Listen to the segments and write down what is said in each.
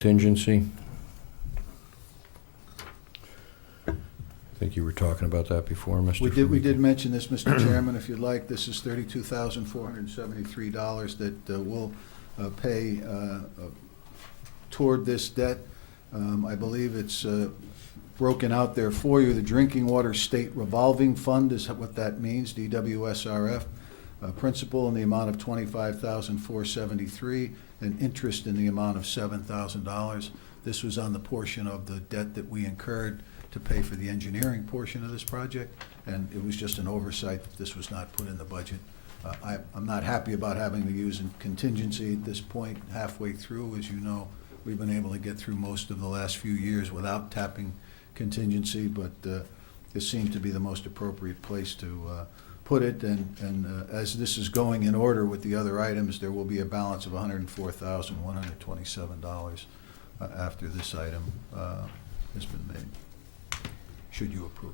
Contingency. I think you were talking about that before, Mr. We did mention this, Mr. Chairman, if you'd like. This is $32,473 that we'll pay toward this debt. I believe it's broken out there for you. The Drinking Water State Revolving Fund is what that means, DWSRF. Principal in the amount of $25,473 and interest in the amount of $7,000. This was on the portion of the debt that we incurred to pay for the engineering portion of this project, and it was just an oversight that this was not put in the budget. I'm not happy about having to use a contingency at this point, halfway through. As you know, we've been able to get through most of the last few years without tapping contingency, but this seemed to be the most appropriate place to put it, and as this is going in order with the other items, there will be a balance of $104,127 after this item has been made, should you approve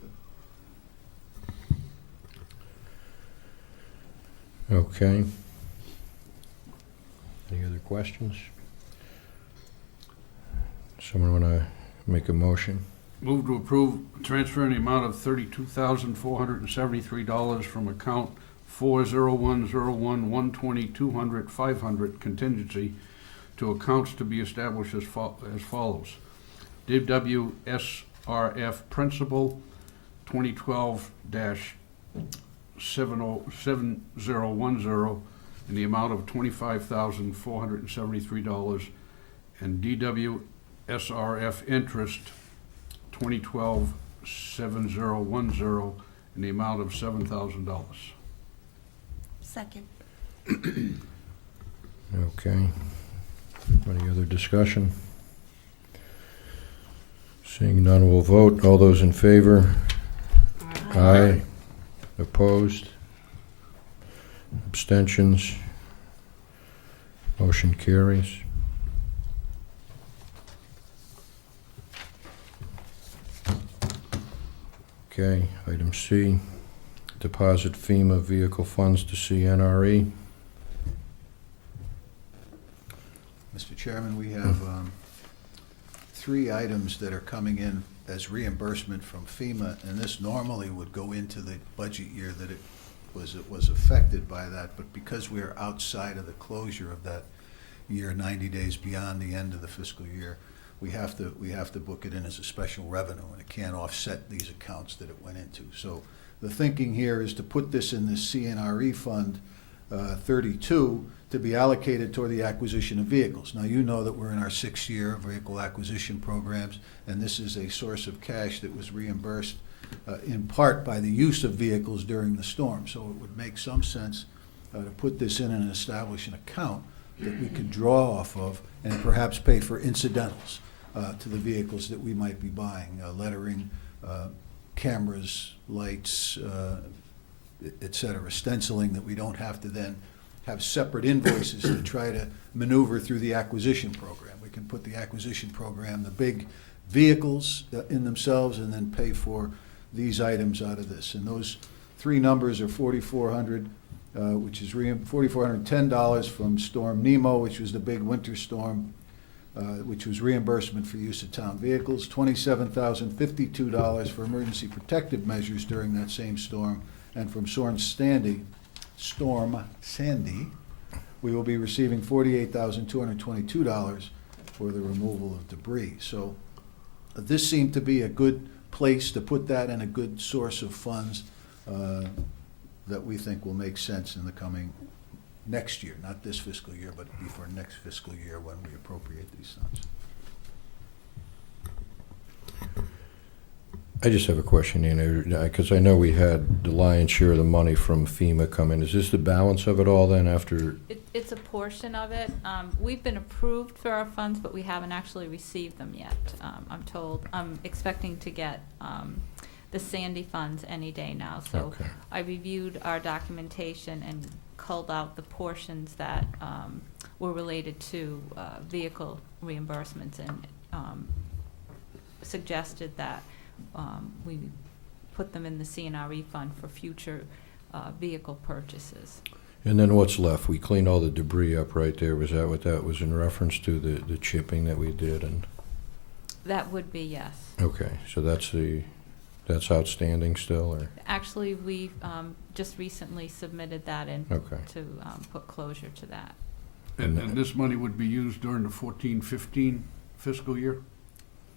it. Okay. Any other questions? Someone want to make a motion? Move to approve transfer in the amount of $32,473 from account 40101-120-200-500 contingency to accounts to be established as follows. DWSRF Principal 2012-7010 in the amount of $25,473, and DWSRF Interest 2012-7010 in the amount of $7,000. Second. Okay. Any other discussion? Seeing none, we'll vote. All those in favor? Aye. Opposed? Abstentions? Motion carries. Okay, item C, deposit FEMA vehicle funds to CNRE. Mr. Chairman, we have three items that are coming in as reimbursement from FEMA, and this normally would go into the budget year that it was affected by that, but because we are outside of the closure of that year, 90 days beyond the end of the fiscal year, we have to book it in as a special revenue, and it can't offset these accounts that it went into. So the thinking here is to put this in the CNRE Fund 32 to be allocated toward the acquisition of vehicles. Now, you know that we're in our 6th year of vehicle acquisition programs, and this is a source of cash that was reimbursed in part by the use of vehicles during the storm. So it would make some sense to put this in and establish an account that we could draw off of and perhaps pay for incidentals to the vehicles that we might be buying, lettering, cameras, lights, et cetera, stenciling, that we don't have to then have separate invoices to try to maneuver through the acquisition program. We can put the acquisition program, the big vehicles in themselves, and then pay for these items out of this. And those three numbers are $4,400, which is $4,410 from Storm Nemo, which was the big winter storm, which was reimbursement for use of town vehicles, $27,052 for emergency protective measures during that same storm, and from Storm Sandy, we will be receiving $48,222 for the removal of debris. So this seemed to be a good place to put that, and a good source of funds that we think will make sense in the coming next year, not this fiscal year, but before next fiscal year when we appropriate these funds. I just have a question, because I know we had the lion's share of the money from FEMA come in. Is this the balance of it all then after? It's a portion of it. We've been approved for our funds, but we haven't actually received them yet. I'm told. I'm expecting to get the Sandy funds any day now. So Okay. I reviewed our documentation and culled out the portions that were related to vehicle reimbursements, and suggested that we put them in the CNRE fund for future vehicle purchases. And then what's left? We cleaned all the debris up right there. Was that what that was in reference to, the chipping that we did? And That would be, yes. okay, so that's outstanding still, or? Actually, we just recently submitted that in Okay. to put closure to that. And this money would be used during the 14-15 fiscal year?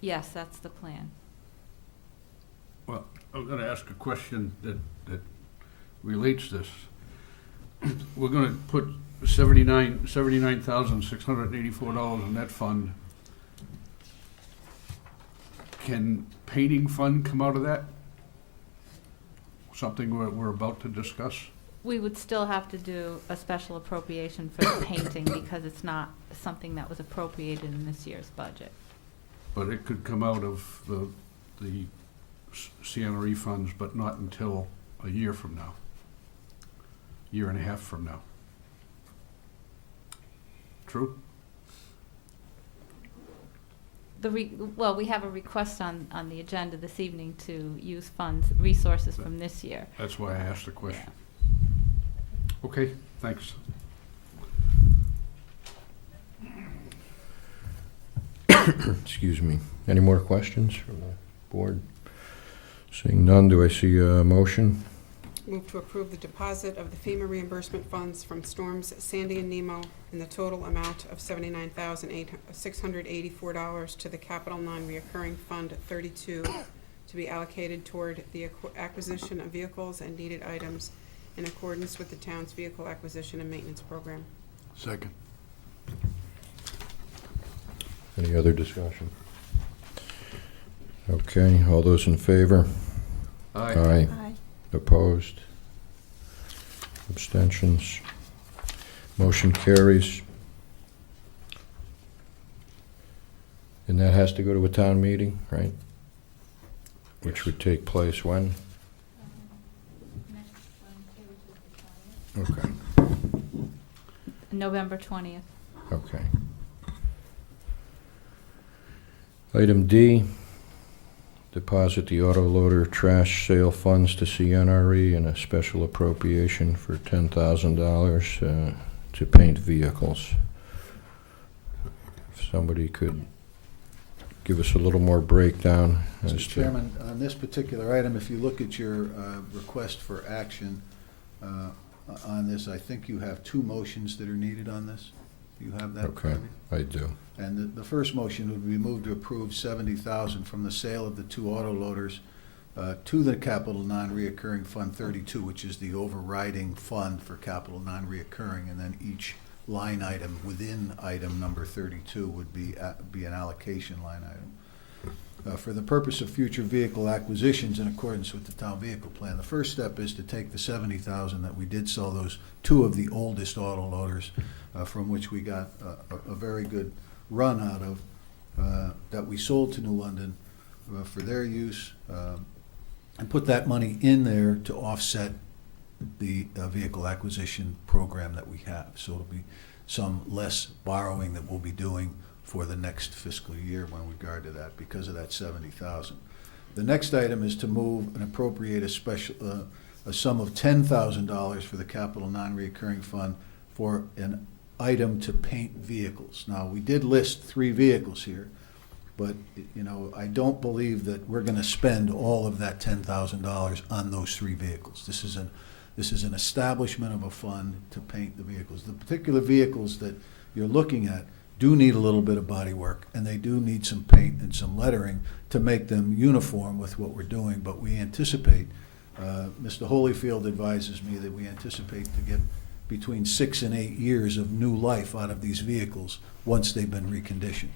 Yes, that's the plan. Well, I'm gonna ask a question that relates this. We're gonna put $79,684 in that fund. Can painting fund come out of that? Something we're about to discuss? We would still have to do a special appropriation for the painting because it's not something that was appropriated in this year's budget. But it could come out of the CNRE funds, but not until a year from now. Year and a half from now. True? Well, we have a request on the agenda this evening to use funds, resources from this year. That's why I asked the question. Okay, thanks. Excuse me. Any more questions from the board? Seeing none, do I see a motion? Move to approve the deposit of the FEMA reimbursement funds from storms Sandy and Nemo in the total amount of $79,684 to the Capital Non-Reoccurring Fund 32 to be allocated toward the acquisition of vehicles and needed items in accordance with the town's vehicle acquisition and maintenance program. Second. Any other discussion? Okay, all those in favor? Aye. Opposed? Abstentions? Motion carries. And that has to go to a town meeting, right? Which would take place when? Okay, November 20th. okay. Item D, deposit the auto loader trash sale funds to CNRE and a special appropriation for $10,000 to paint vehicles. If somebody could give us a little more breakdown as Mr. to... Chairman, on this particular item, if you look at your request for action on this, I think you have two motions that are needed on this. Do you have that? Okay, I do. And the first motion would be moved to approve $70,000 from the sale of the two auto loaders to the Capital Non-Reoccurring Fund 32, which is the overriding fund for capital non-reoccurring, and then each line item within item number 32 would be an allocation line item. For the purpose of future vehicle acquisitions in accordance with the town vehicle plan, the first step is to take the $70,000 that we did sell those two of the oldest auto loaders, from which we got a very good run out of, that we sold to New London for their use, and put that money in there to offset the vehicle acquisition program that we have. So it'll be some less borrowing that we'll be doing for the next fiscal year when regard to that, because of that $70,000. The next item is to move and appropriate a sum of $10,000 for the capital non-reoccurring fund for an item to paint vehicles. Now, we did list 3 vehicles here, but, you know, I don't believe that we're gonna spend all of that $10,000 on those 3 vehicles. This is an establishment of a fund to paint the vehicles. The particular vehicles that you're looking at do need a little bit of body work, and they do need some paint and some lettering to make them uniform with what we're doing, but we anticipate, Mr. Holyfield advises me that we anticipate to get between 6 and 8 years of new life out of these vehicles once they've been reconditioned.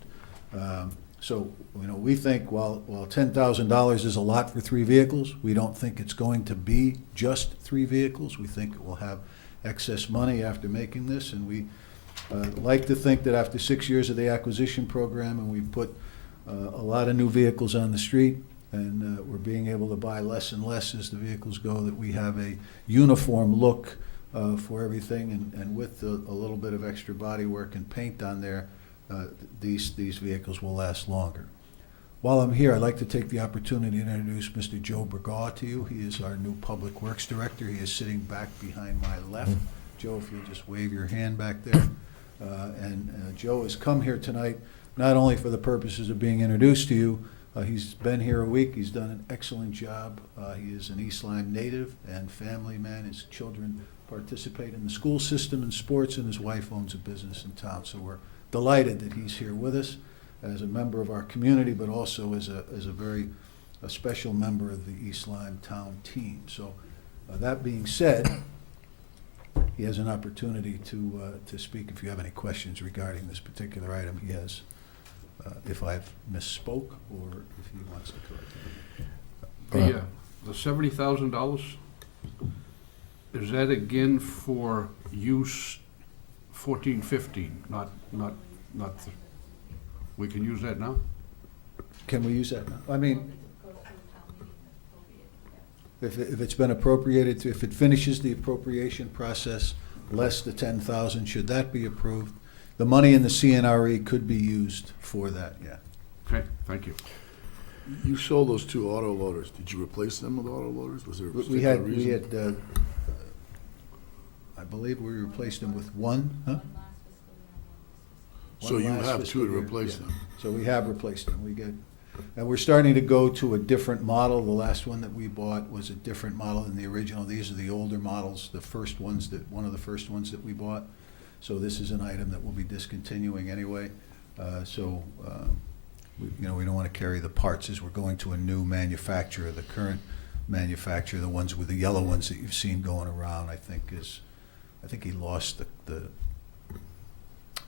So, you know, we think while $10,000 is a lot for 3 vehicles, we don't think it's going to be just 3 vehicles. We think it will have excess money after making this, and we like to think that after 6 years of the acquisition program, and we've put a lot of new vehicles on the street, and we're being able to buy less and less as the vehicles go, that we have a uniform look for everything, and with a little bit of extra body work and paint on there, these vehicles will last longer. While I'm here, I'd like to take the opportunity to introduce Mr. Joe Bergaw to you. He is our new Public Works Director. He is sitting back behind my left. Joe, if you'll just wave your hand back there. Joe has come here tonight not only for the purposes of being introduced to you. He's been here a week. He's done an excellent job. He is an East Lyme native and family man. His children participate in the school system and sports, and his wife owns a business in town. So we're delighted that he's here with us as a member of our community, but also as a very special member of the East Lyme town team. So that being said, he has an opportunity to speak if you have any questions regarding this particular item. He has, if I've misspoke or if he wants to correct me. The $70,000, is that again for use 14, 15, not, we can use that now? Can we use that now? I mean, if it's been appropriated, if it finishes the appropriation process, less the 10,000, should that be approved? The money in the CNRE could be used for that, yeah. Okay, thank you. You sold those two auto loaders. Did you replace them with auto loaders? Was there a We particular had, reason? I believe we replaced them with one, huh? So One you last have fiscal two to year, replace yeah. them. So we have replaced them. And we're starting to go to a different model. The last one that we bought was a different model than the original. These are the older models, one of the first ones that we bought. So this is an item that we'll be discontinuing anyway. We don't want to carry the parts as we're going to a new manufacturer. The current manufacturer, the ones with the yellow ones that you've seen going around, I think he lost the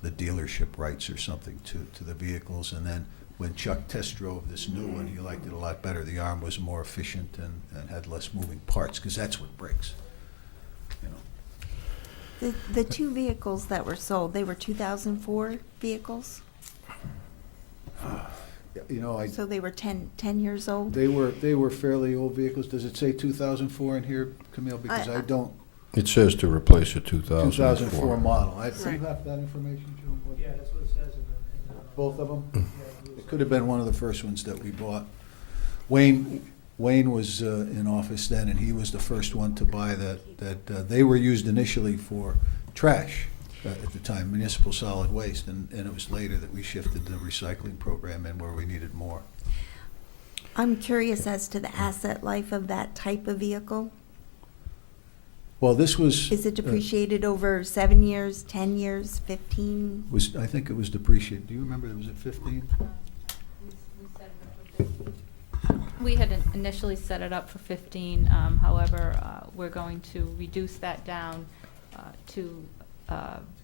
dealership rights or something to the vehicles. And then when Chuck test drove this new one, he liked it a lot better. The arm was more efficient and had less moving parts, because that's what breaks. The two vehicles that were sold, they were 2004 vehicles? So they were 10 years old? They were fairly old vehicles. Does it say 2004 in here, Camille? Because I don't. It says to replace a 2004. 2004 model. Do you Right. have that information, Joe? Yeah, that's what it says in the. Both of them? Yeah, It could have been one of the first ones that we bought. Wayne was in office then, and he was the first one to buy that. They were used initially for trash at the time, municipal solid waste, and it was later that we shifted the recycling program in where we needed more. I'm curious as to the asset life of that type of vehicle. Well, this was. Is it depreciated over 7 years, 10 years, 15? I think it was depreciated. Do you remember, was it 15? We had initially set it up for 15, however, we're going to reduce that down to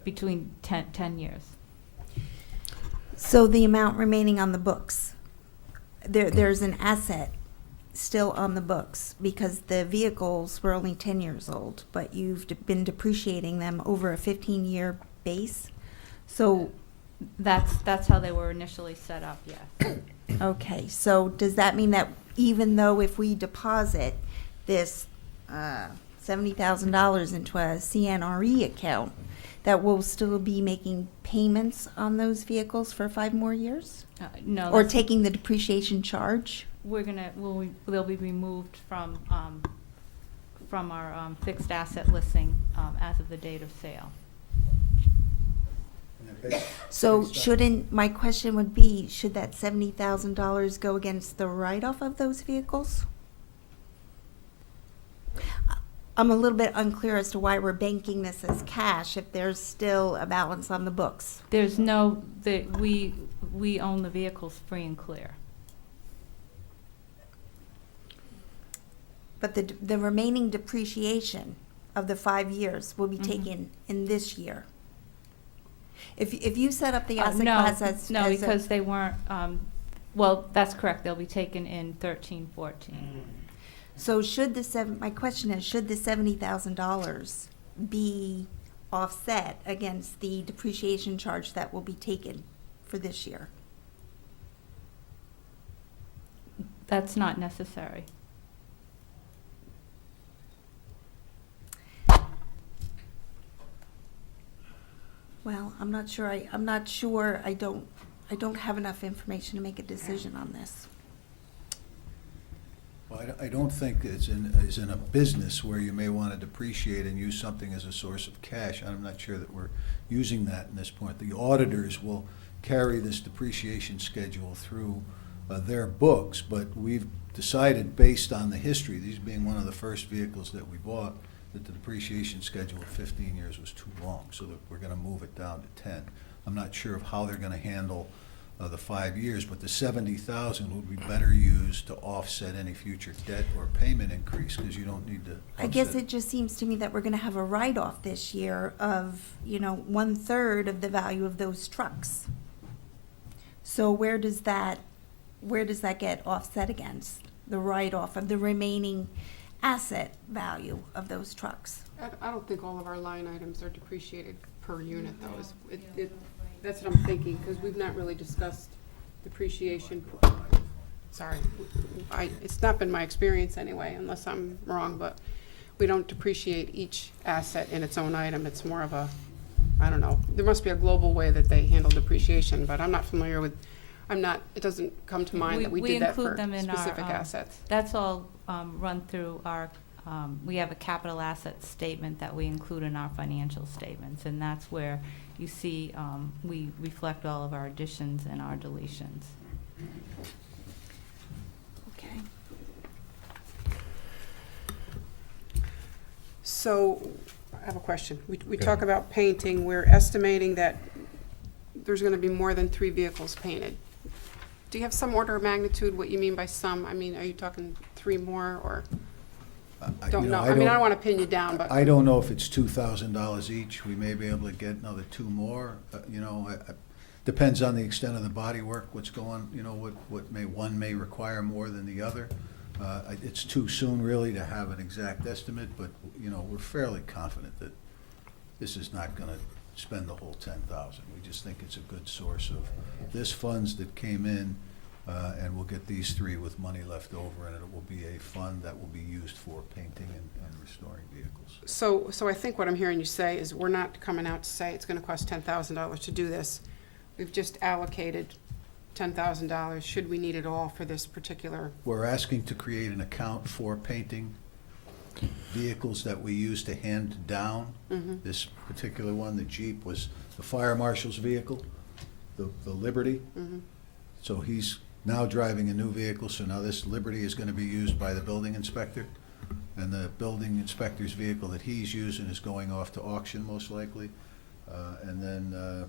between 10 years. So the amount remaining on the books, there's an asset still on the books because the vehicles were only 10 years old, but you've been depreciating them over a 15-year base. So, That's how they were initially set up, yes. okay, so does that mean that even though if we deposit this $70,000 into a CNRE account, that we'll still be making payments on those vehicles for 5 more years? No. Or that's- taking the depreciation charge? They'll be removed from our fixed asset listing as of the date of sale. So shouldn't, my question would be, should that $70,000 go against the write-off of those vehicles? I'm a little bit unclear as to why we're banking this as cash if there's still a balance on the books. There's we own the vehicles free and clear. But the remaining depreciation of the 5 years will be Mhm. taken in this year. If you set up the asset No, class as no, as a- because they weren't, well, that's correct, they'll be taken in 13, 14. So my question is, should the $70,000 be offset against the depreciation charge that will be taken for this year? That's not necessary. Well, I'm not sure, I don't have enough information to make a decision on this. Well, I don't think it's in a business where you may want to depreciate and use something as a source of cash. I'm not sure that we're using that in this point. The auditors will carry this depreciation schedule through their books, but we've decided, based on the history, these being one of the first vehicles that we bought, that the depreciation schedule of 15 years was too long, so that we're going to move it down to 10. I'm not sure of how they're going to handle the 5 years, but the 70,000 would be better used to offset any future debt or payment increase, because you don't need to. I guess offset- it just seems to me that we're gonna have a write-off this year of, 1/3 of the value of those trucks. So where does that get offset against? The write-off of the remaining asset value of those trucks? I don't think all of our line items are depreciated per unit, though. That's what I'm thinking, because we've not really discussed depreciation. Sorry, it's not been my experience anyway, unless I'm wrong, but we don't depreciate each asset in its own item. It's more of a, I don't know, there must be a global way that they handle depreciation, but I'm not familiar with, it doesn't come to mind that we did that include for them in our, specific assets. That's all run through our, we have a capital asset statement that we include in our financial statements, and that's where you see we reflect all of our additions and our deletions. Okay. So, I have a question. We Okay. talk about painting, we're estimating that there's gonna be more than 3 vehicles painted. Do you have some order of magnitude, what you mean by some? I mean, are you talking 3 more, or, don't know? I mean, I don't wanna pin you down, but. I don't know if it's $2,000 each. We may be able to get another 2 more. Depends on the extent of the body work, what's going, one may require more than the other. It's too soon really to have an exact estimate, but, we're fairly confident that this is not gonna spend the whole 10,000. We just think it's a good source of this funds that came in, and we'll get these 3 with money left over, and it will be a fund that will be used for painting and restoring vehicles. So I think what I'm hearing you say is we're not coming out to say it's gonna cost $10,000 to do this. We've just allocated $10,000, should we need it all for this particular. We're asking to create an account for painting vehicles that we use to hand down. Mhm. This particular one, the Jeep, was the fire marshal's vehicle, the Liberty. Mhm. So he's now driving a new vehicle, so now this Liberty is gonna be used by the building inspector. And the building inspector's vehicle that he's using is going off to auction most likely. And then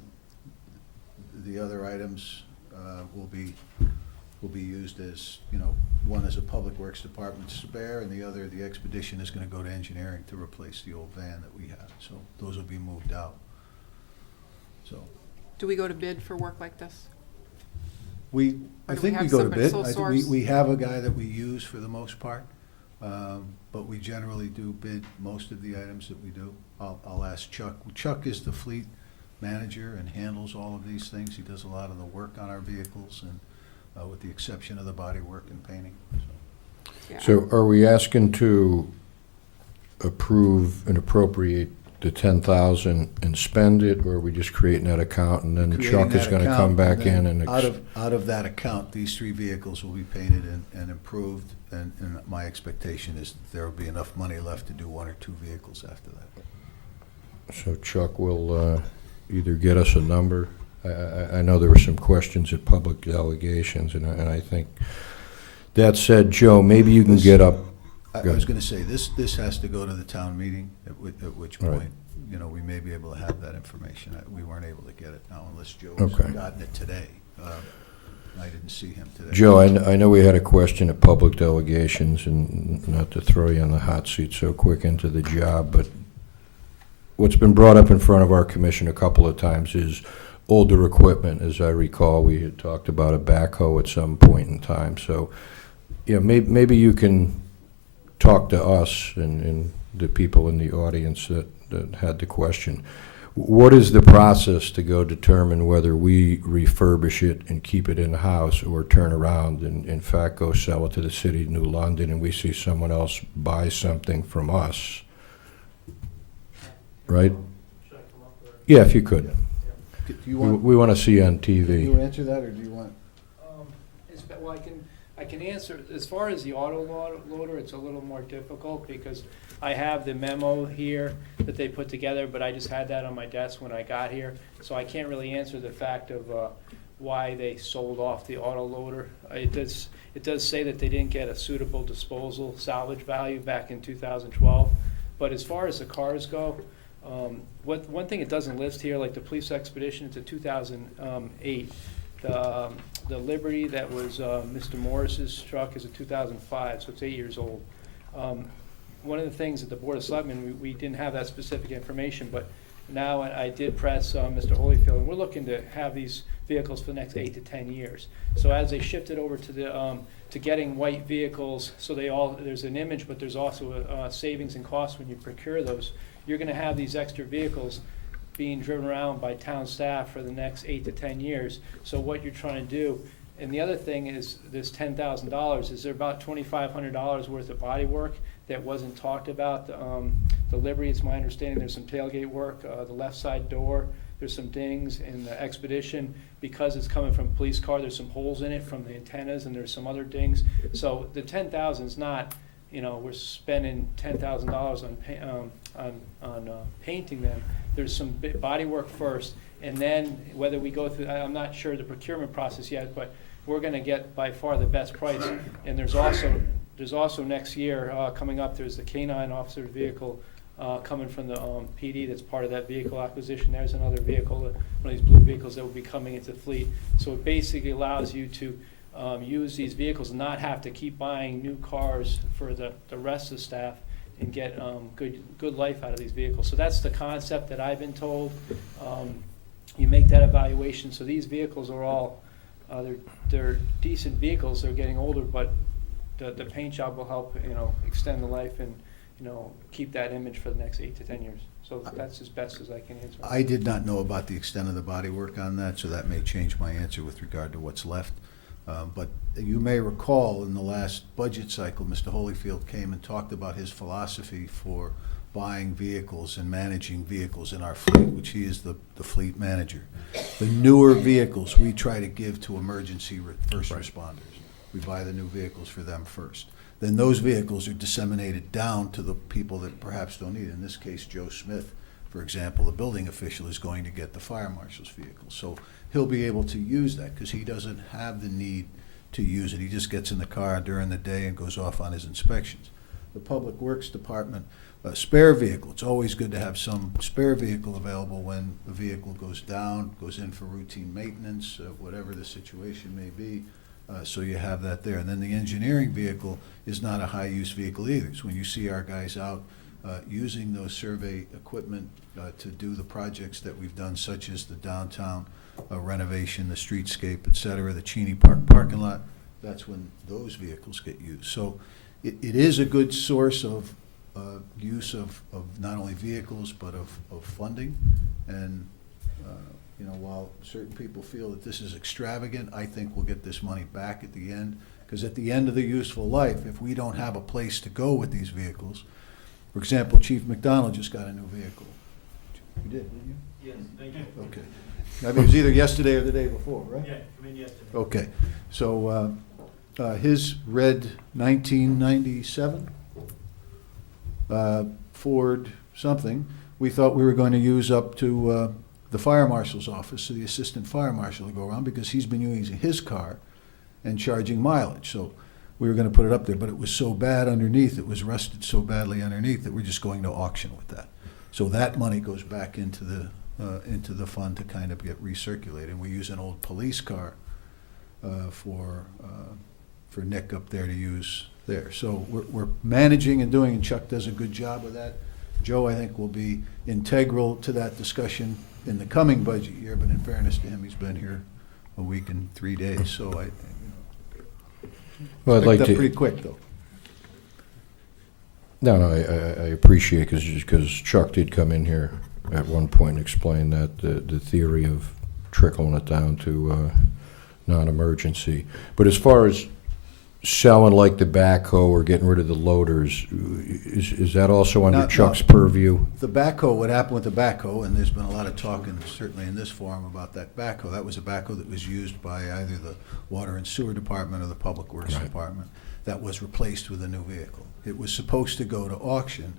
the other items will be used as, one is a public works department spare, and the other, the expedition, is gonna go to engineering to replace the old van that we have. So those will be moved out. So Do we go to bid for work like this? I Or do we think we have go to somebody bid. sole I think source? we have a guy that we use for the most part, but we generally do bid most of the items that we do. I'll ask Chuck. Chuck is the fleet manager and handles all of these things. He does a lot of the work on our vehicles, and with the exception of the body work and painting. Yeah. So are we asking to approve and appropriate the 10,000 and spend it, or are we just creating that account and then Creating Chuck is that gonna account, come back then in and? Out of that account, these 3 vehicles will be painted and improved, and my expectation is that there will be enough money left to do 1 or 2 vehicles after that. So Chuck will either get us a number. I know there were some questions at public delegations, and I think, that said, Joe, maybe you can get up. I Go was ahead. gonna say, this has to go to the town meeting, at which Right. point, we may be able to have that information. We weren't able to get it now unless Joe's Okay. gotten it today. I didn't see him today. Joe, I know we had a question at public delegations, and not to throw you on the hot seat so quick into the job, but what's been brought up in front of our commission a couple of times is older equipment. As I recall, we had talked about a backhoe at some point in time. So, maybe you can talk to us and the people in the audience that had the question. What is the process to go determine whether we refurbish it and keep it in-house, or turn around and, in fact, go sell it to the city of New London and we see someone else buy something from us? Right? Yeah, if you could. Do you We want, want to see you on can you TV. answer that, or do you want? Well, I can answer, as far as the loader, it's a little more difficult because I have the memo here that they put together, but I just had that on my desk when I got here. So I can't really answer the fact of why they sold off the auto loader. It does say that they didn't get a suitable disposal salvage value back in 2012. But as far as the cars go, one thing it doesn't list here, like the police expedition, it's a 2008. The Liberty that was Mr. Morris's truck is a 2005, so it's 8 years old. One of the things at the Board of Selectmen, we didn't have that specific information, but now I did press Mr. Holyfield, and we're looking to have these vehicles for the next 8 to 10 years. So as they shifted over to the to getting white vehicles, so there's an image, but there's also a savings in cost when you procure those. You're going to have these extra vehicles being driven around by town staff for the next 8 to 10 years. So what you're trying to do, and the other thing is this $10,000, is there about $2,500 worth of body work that wasn't talked about. The Liberty, it's my understanding, there's some tailgate work, the left side door, there's some dings, in the Expedition, because it's coming from a police car, there's some holes in it from the antennas, and there's some other dings. So the 10,000 is not, we're spending $10,000 on painting them. There's some body work first, and then whether we go through, I'm not sure the procurement process yet, but we're going to get by far the best price. And there's also next year coming up, there's the K-9 officer vehicle coming from the PD that's part of that vehicle acquisition. There's another vehicle, one of these blue vehicles that will be coming into the fleet. So it basically allows you to use these vehicles and not have to keep buying new cars for the rest of the staff, and get good life out of these vehicles. So that's the concept that I've been told. You make that evaluation. So these vehicles are all, they're decent vehicles. They're getting older, but the paint job will help, extend the life and, keep that image for the next 8 to 10 years. So that's as best as I can answer. I did not know about the extent of the body work on that, so that may change my answer with regard to what's left. But you may recall in the last budget cycle, Mr. Holyfield came and talked about his philosophy for buying vehicles and managing vehicles in our fleet, which he is the fleet manager. The newer vehicles we try to give to emergency first responders. We buy the new vehicles for them first. Then those vehicles are disseminated down to the people that perhaps don't need it. In this case, Joe Smith, for example, the building official, is going to get the fire marshal's vehicle. So he'll be able to use that because he doesn't have the need to use it. He just gets in the car during the day and goes off on his inspections. The Public Works Department, spare vehicle. It's always good to have some spare vehicle available when the vehicle goes down, goes in for routine maintenance, whatever the situation may be. So you have that there. And then the engineering vehicle is not a high-use vehicle either. So when you see our guys out using those survey equipment to do the projects that we've done, such as the downtown renovation, the streetscape, et cetera, the Cheney Park parking lot, that's when those vehicles get used. So it is a good source of use of not only vehicles but of funding. And while certain people feel that this is extravagant, I think we'll get this money back at the end, because at the end of the useful life, if we don't have a place to go with these vehicles, for example, Chief McDonald just got a new vehicle. You did, didn't you? Yes, thank you. Okay. I mean, it was either yesterday or the day before, right? Yeah, come in yesterday. Okay. So his red 1997 Ford something, we thought we were going to use up to the fire marshal's office, so the assistant fire marshal to go around, because he's been using his car and charging mileage. So we were going to put it up there, but it was so bad underneath, it was rusted so badly underneath that we're just going to auction with that. So that money goes back into the fund to kind of get recirculated. And we use an old police car for Nick up there to use there. So we're managing and doing, and Chuck does a good job of that. Joe, I think, will be integral to that discussion in the coming budget year, but in fairness to him, he's been here a week and 3 days, so I think, Well, I'd like picked up to. pretty quick, though. No, I appreciate, because Chuck did come in here at one point and explain that the theory of trickling it down to non-emergency. But as far as selling like the backhoe or getting rid of the loaders, is that also under No. Chuck's purview? The backhoe, what happened with the backhoe, and there's been a lot of talk, and certainly in this forum, about that backhoe. That was a backhoe that was used by either the Water and Sewer Department or the Public Works Right. Department. That was replaced with a new vehicle. It was supposed to go to auction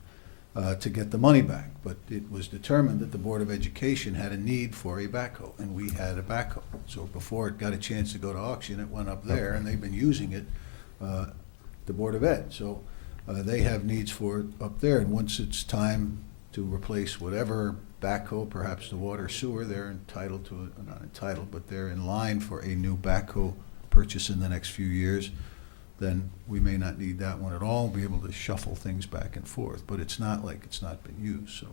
to get the money back, but it was determined that the Board of Education had a need for a backhoe, and we had a backhoe. So before it got a chance to go to auction, it went up there, and they've been using it, the Board of Ed. So they have needs for it up there, and once it's time to replace whatever backhoe, perhaps the water sewer, they're entitled to it, not entitled, but they're in line for a new backhoe purchase in the next few years, then we may not need that one at all, be able to shuffle things back and forth, but it's not like it's not been used, so.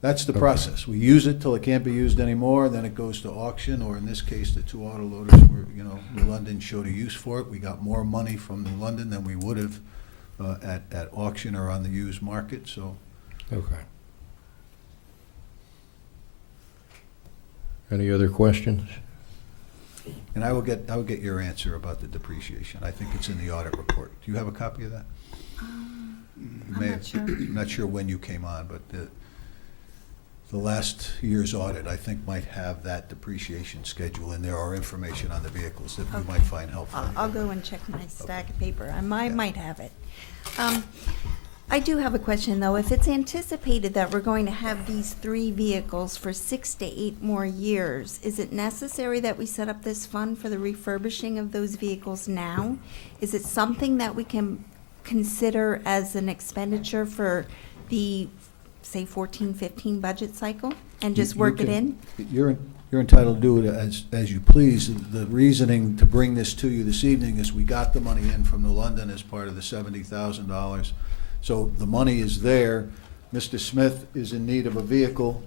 That's the Okay. process. We use it till it can't be used anymore, then it goes to auction, or in this case, the two auto loaders were, New London showed a use for it. We got more money from New London than we would have at auction or on the used market, so. Okay. Any other questions? And I will get your answer about the depreciation. I think it's in the audit report. Do you have a copy of that? I'm May not have- sure. I'm not sure when you came on, but the last year's audit, I think, might have that depreciation schedule in there, or information on the vehicles that we might Okay. find helpful. I'll go and check my stack of paper. I Yeah. might have it. I do have a question, though. If it's anticipated that we're going to have these 3 vehicles for 6 to 8 more years, is it necessary that we set up this fund for the refurbishing of those vehicles now? Is it something that we can consider as an expenditure for the, say, 14-15 budget cycle and just You work it can- in? You're entitled to do it as you please. The reasoning to bring this to you this evening is we got the money in from New London as part of the $70,000. So the money is there. Mr. Smith is in need of a vehicle,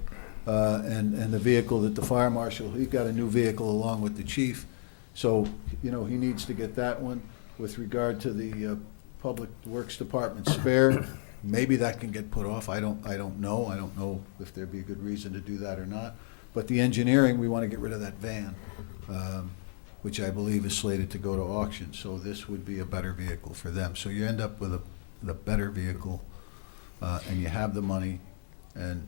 and the vehicle that the fire marshal, he got a new vehicle along with the chief. So, he needs to get that one. With regard to the Public Works Department spare, maybe that can get put off. I don't know. I don't know if there'd be a good reason to do that or not. But the engineering, we want to get rid of that van, which I believe is slated to go to auction. So this would be a better vehicle for them. So you end up with a better vehicle, and you have the money, and,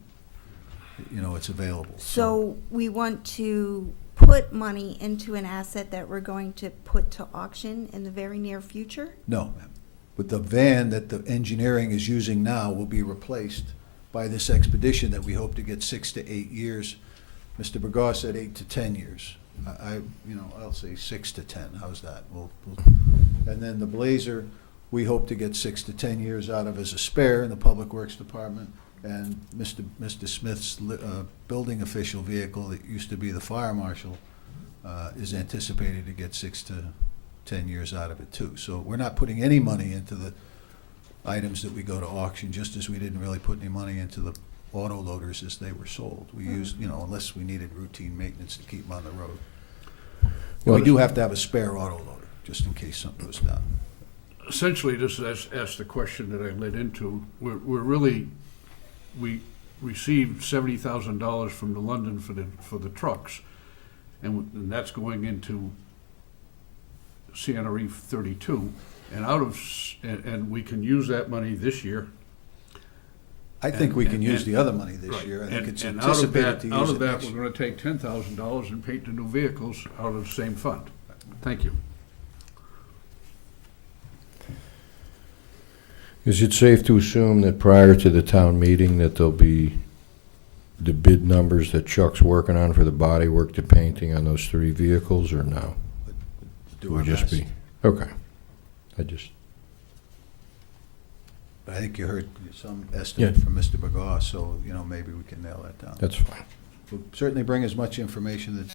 it's available. So we want to put money into an asset that we're going to put to auction in the very near future? No, ma'am. But the van that the engineering is using now will be replaced by this expedition that we hope to get 6 to 8 years. Mr. Bergaw said 8 to 10 years. I'll say 6 to 10. How's that? And then the Blazer, we hope to get 6 to 10 years out of as a spare in the Public Works Department. And Mr. Smith's building official vehicle that used to be the fire marshal is anticipated to get 6 to 10 years out of it too. So we're not putting any money into the items that we go to auction, just as we didn't really put any money into the auto loaders as they were sold. We used, unless we needed routine maintenance to keep them on the road. And we Well, do have to have a spare auto loader, just in case something goes down. Essentially, just ask the question that I led into. We received $70,000 from the London for the trucks, and that's going into CNRE 32, and we can use that money this year. I think we can And- use and- the other money this Right. year. I think it's And out of anticipated to that, use it we're next year. gonna take $10,000 and paint the new vehicles out of the same fund. Thank you. Is it safe to assume that prior to the town meeting that there'll be the bid numbers that Chuck's working on for the body work, the painting on those 3 vehicles, or no? Do Will our just best. be okay. But I think you heard some estimate from Mr. Bergaw, so, maybe we can nail that down. That's fine. We'll certainly bring as much information that's